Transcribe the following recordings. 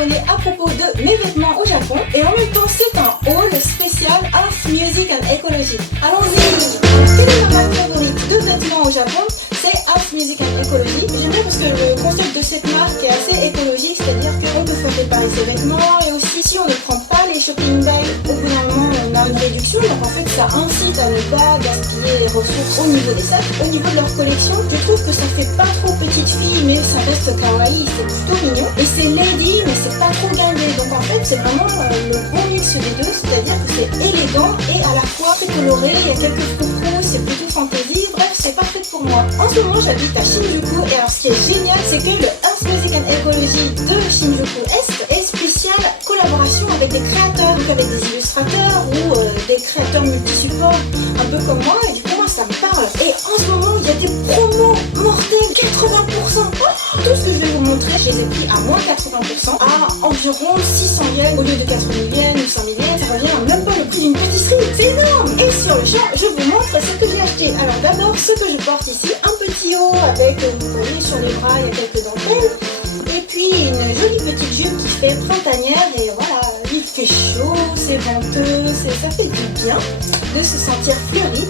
abonner à propos de mes vêtements au Japon. Et en même temps, c'est un haul spécial Earth, Music and Ecology. Allons-y. Quelle est ma marque favorite de vêtements au Japon? C'est Earth, Music and Ecology. J'aime bien parce que le concept de cette marque est assez écologique, c'est-à-dire qu'on peut faire réparer ses vêtements et aussi si on ne prend pas les shopping bags, au bout d'un moment on a une réduction, donc en fait ça incite à ne pas gaspiller les ressources au niveau des sacs. Au niveau de leur collection, je trouve que ça fait pas trop petite fille, mais ça reste kawaii, c'est plutôt mignon. Et c'est lady, mais c'est pas trop guindé, donc en fait c'est vraiment le bon mix des deux, c'est-à-dire que c'est élégant et à la fois très coloré, il y a quelques froufrous, c'est plutôt fantaisie, bref c'est parfait pour moi. En ce moment j'habite à Shinjuku et alors ce qui est génial c'est que le Earth, Music and Ecology de Shinjuku est spécial collaboration avec des créateurs, donc avec des illustrateurs ou des créateurs multi-supports, un peu comme moi, et du coup moi ça me parle. Et en ce moment il y a des promos mortels, 80%. Tout ce que je vais vous montrer, je les ai pris à moins 80%, à environ 600 yens au lieu de 4000 yens ou 5000 yens, ça revient même pas le prix d'une pâtisserie, c'est énorme. Et sur le champ, je vous montre ce que j'ai acheté. Alors d'abord ce que je porte ici, un petit haut avec, vous voyez sur les bras il y a quelques dentelles, et puis une jolie petite jupe qui fait printanière, et voilà, il fait chaud, c'est venteux, ça fait du bien de se sentir fleuri.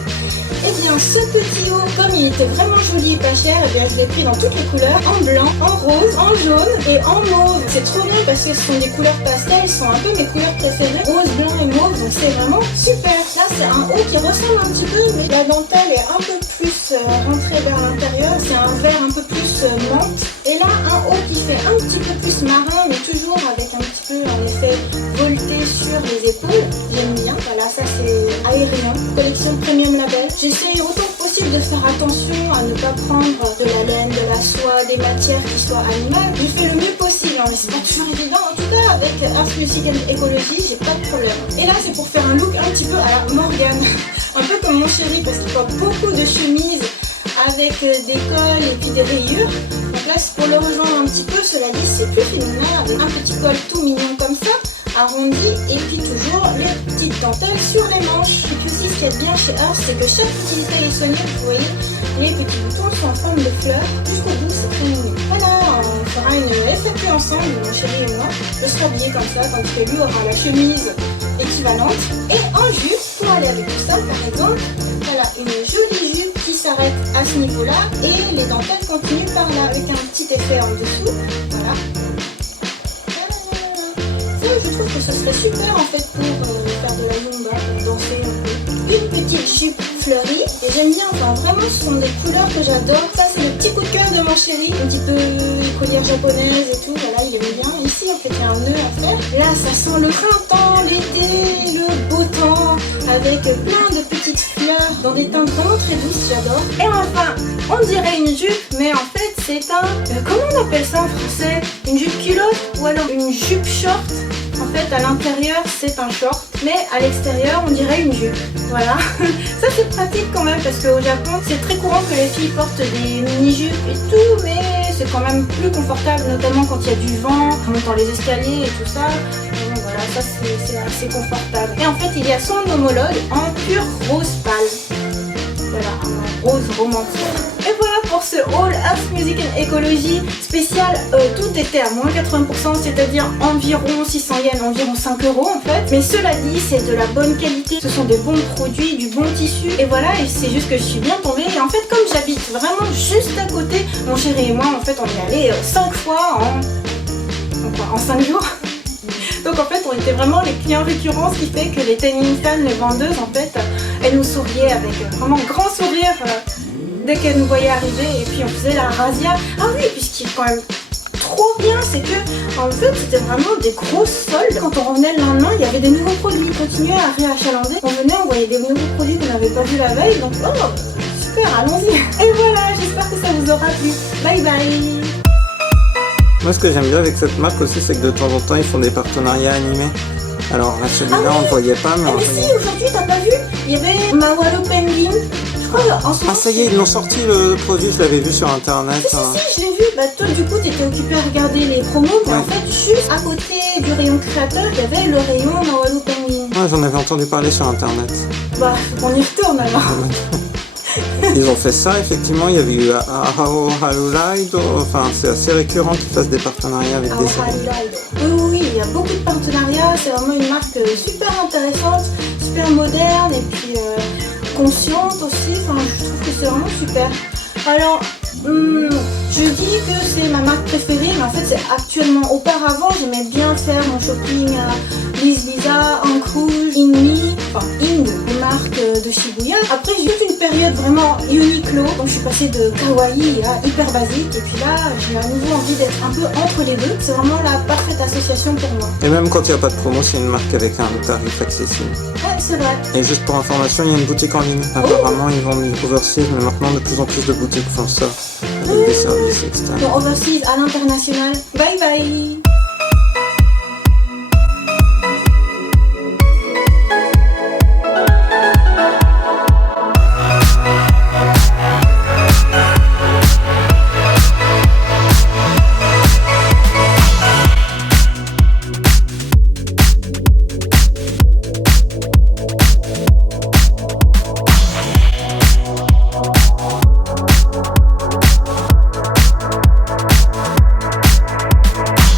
Et bien ce petit haut, comme il était vraiment joli et pas cher, et bien je l'ai pris dans toutes les couleurs, en blanc, en rose, en jaune et en mauve. C'est trop bien parce que ce sont des couleurs pastel, ce sont un peu mes couleurs préférées, rose, blanc et mauve, donc c'est vraiment super. Là c'est un haut qui ressemble un petit peu, mais la dentelle est un peu plus rentrée vers l'intérieur, c'est un vert un peu plus menthe. Et là un haut qui fait un petit peu plus marin, mais toujours avec un petit peu un effet volté sur les épaules. J'aime bien, voilà, ça c'est aérien, collection premium label. J'essaye autant que possible de faire attention à ne pas prendre de la laine, de la soie, des matières qui soient animales. Il fait le mieux possible, hein, mais c'est pas toujours évident. En tout cas, avec Earth, Music and Ecology, j'ai pas de problème. Et là, c'est pour faire un look un petit peu à la Morgane, un peu comme mon chéri, parce qu'il porte beaucoup de chemises avec des cols et puis des rayures. Donc là, c'est pour le rejoindre un petit peu. Cela dit, c'est plus féminin, avec un petit col tout mignon comme ça, arrondi, et puis toujours les petites dentelles sur les manches. Et puis aussi ce qu'il y a de bien chez Earth, c'est que chaque petit détail est soigné. Vous voyez, les petits boutons sont en forme de fleurs jusqu'au bout, c'est très mignon. Voilà, on fera une FAQ ensemble, mon chéri et moi. Je serai habillée comme ça, tandis que lui aura la chemise équivalente. Et en jupe, pour aller avec tout ça, par exemple, voilà, une jolie jupe qui s'arrête à ce niveau-là et les dentelles continuent par là avec un petit effet en dessous. Voilà. Je trouve que ce serait super en fait pour faire de la zumba, pour danser un peu. Une petite jupe fleurie, et j'aime bien, enfin vraiment ce sont des couleurs que j'adore. Ça c'est le petit coup de cœur de mon chéri, un petit peu collière japonaise et tout, voilà il aime bien. Ici en fait il y a un nœud à faire. Là ça sent le printemps, l'été, le beau temps, avec plein de petites fleurs dans des teintes vraiment très douces, j'adore. Et enfin, on dirait une jupe, mais en fait c'est un... comment on appelle ça en français? Une jupe culotte ou alors une jupe short? En fait, à l'intérieur, c'est un short, mais à l'extérieur, on dirait une jupe. Voilà. Ça, c'est pratique quand même, parce qu'au Japon, c'est très courant que les filles portent des mini-jupes et tout, mais c'est quand même plus confortable, notamment quand il y a du vent, en montant les escaliers et tout ça. Donc voilà, ça, c'est assez confortable. Et en fait, il y a son homologue en pur rose pâle. Voilà, un rose romantique. Et voilà pour ce haul Earth, Music and Ecology spécial. Tout était à moins 80%, c'est-à-dire environ 600 yens, environ 5 € en fait. Mais cela dit, c'est de la bonne qualité, ce sont des bons produits, du bon tissu. Et voilà, et c'est juste que je suis bien tombée. Et en fait, comme j'habite vraiment juste à côté, mon chéri et moi, en fait, on est allés 5 fois en 5 jours. Donc en fait on était vraiment les clients récurrents, ce qui fait que les Tenninsan, les vendeuses en fait, elles nous souriaient avec vraiment grand sourire dès qu'elles nous voyaient arriver, et puis on faisait la razzia. Ah oui, et puis ce qui est quand même trop bien, c'est que en fait c'était vraiment des grosses soldes. Quand on revenait le lendemain, il y avait des nouveaux produits, on continuait à réachalander. On venait, on voyait des nouveaux produits qu'on n'avait pas vu la veille, donc oh super, allons-y. Et voilà, j'espère que ça vous aura plu. Bye bye. Moi, ce que j'aime bien avec cette marque aussi, c'est que de temps en temps, ils font des partenariats animés. Alors là, celui-là, on ne le voyait pas, mais... mais si, aujourd'hui, t'as pas vu? Il y avait Mahalo Penguin. Je crois en ce moment... Ah, ça y est, ils l'ont sorti le produit, je l'avais vu sur internet. Si, je l'ai vu. Bah, toi, du coup, t'étais occupé à regarder les promos, mais en fait, juste à côté du rayon créateur, il y avait le rayon Mahalo Penguin. Ouais, j'en avais entendu parler sur internet. Bah, faut qu'on y retourne alors. Ils ont fait ça, effectivement. Il y avait eu Ahao Halulaido. Enfin, c'est assez récurrent qu'ils fassent des partenariats avec des séries. Oui, il y a beaucoup de partenariats. C'est vraiment une marque super intéressante, super moderne et puis consciente aussi. Enfin, je trouve que c'est vraiment super. Alors, je dis que c'est ma marque préférée, mais en fait, c'est actuellement. Auparavant, j'aimais bien faire mon shopping à Lisa, Hank Rouge, Inmi, enfin Ing, les marques de Shibuya. Après, j'ai eu une période vraiment Uniqlo, donc je suis passée de kawaii à hyper basique, et puis là, j'ai à nouveau envie d'être un peu entre les deux. C'est vraiment la parfaite association pour moi. Et même quand il n'y a pas de promo, c'est une marque avec un tarif accessible. Ouais, c'est vrai. Et juste pour information, il y a une boutique en ligne. Apparemment, ils vendent du overseas, mais maintenant, de plus en plus de boutiques font ça avec des services externes. Donc, overseas à l'international. Bye bye.